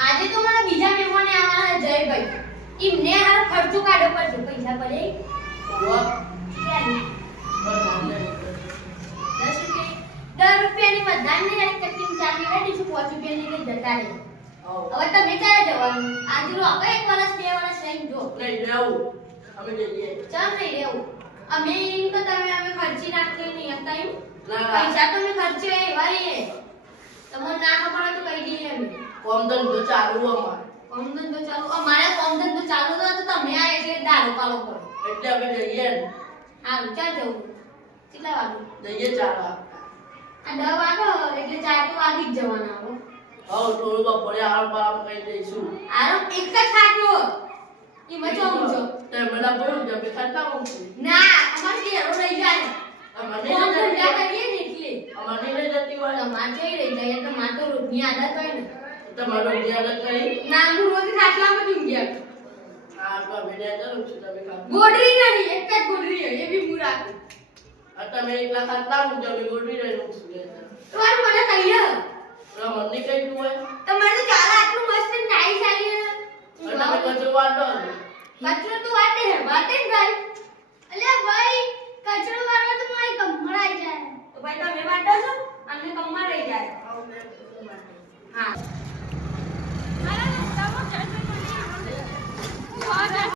આજે તો મને બીજા મહેમાને આવવાના જયભાઈ એમને હાર ખર્ચો કાઢો પડશે પૈસા પડે ઓવા ક્યાં ₹10 રૂપિયાની બધાને કટિંગ ચાલી રેડી છું 5 રૂપિયાની લઈ જતા રહે હવે તમે ક્યારે જવાનું આજે લો આપણે 1 વર્ષ 2 વર્ષ રહીને જો નહીં રહેવું અમે જઈએ ચાલ નહીં રહેવું અમે તો તમે અમે ખર્ચી નાખીએ નહીં હતા એમ ના પૈસા તો અમે ખર્ચે વાળીએ તમને ના ખબર હોય તો કહી દઈએ અમે કોમ ધંધો ચાલુ અમાર કોમધન તો ચાલુ અમારે કોમધન તો ચાલુ તો તમે આ એટલે દારૂ પાલો કરો એટલે અમે જઈએ ને હારું ચાલ જવું કેટલા વાગે જઈએ ચાલા આ 10 વાગે એટલે 4 તો વાગી જ જવાના હો હાઉ થોડું બપોરે આરામ કરી દઈશું આરો એક જ ખાટલો એમાં જો ઊંચો તે મને બોલું જમે ખાતા હું ના અમાર ઘેરો રહી જાય અમારે કોમ નહીં ધંધા જતી કરીએ ને એટલે અમારે નહીં જતી હોય તમાર જોઈ રહી જાય એટલે માર તો રોજની આદત હોય ને તમારો ધ્યાન કરી ના હું રોજ ખાટલામાં જ ઊંઘ્યા આ તો અમે જવાનું છે તમે ખાતા ગોડરી નહીં એક જ ગોડરી હે એ બી મુરા આ તમે એકલા ખાતા હું જમે ગોઠવી રહ્યો છું તમારું મને કહીએ મને કઈ તું હોય તમારે તો ચાલે આટલું મસ્ત ટાઈ ચાલી અને તમે કચરો વાળો કચરો તો વાટે હે વાટે ને ભાઈ અલે ભાઈ કચરો વાળો તો મારી કમર આવી જાય તો ભાઈ તમે વાટો છો અને કમર રહી જાય હા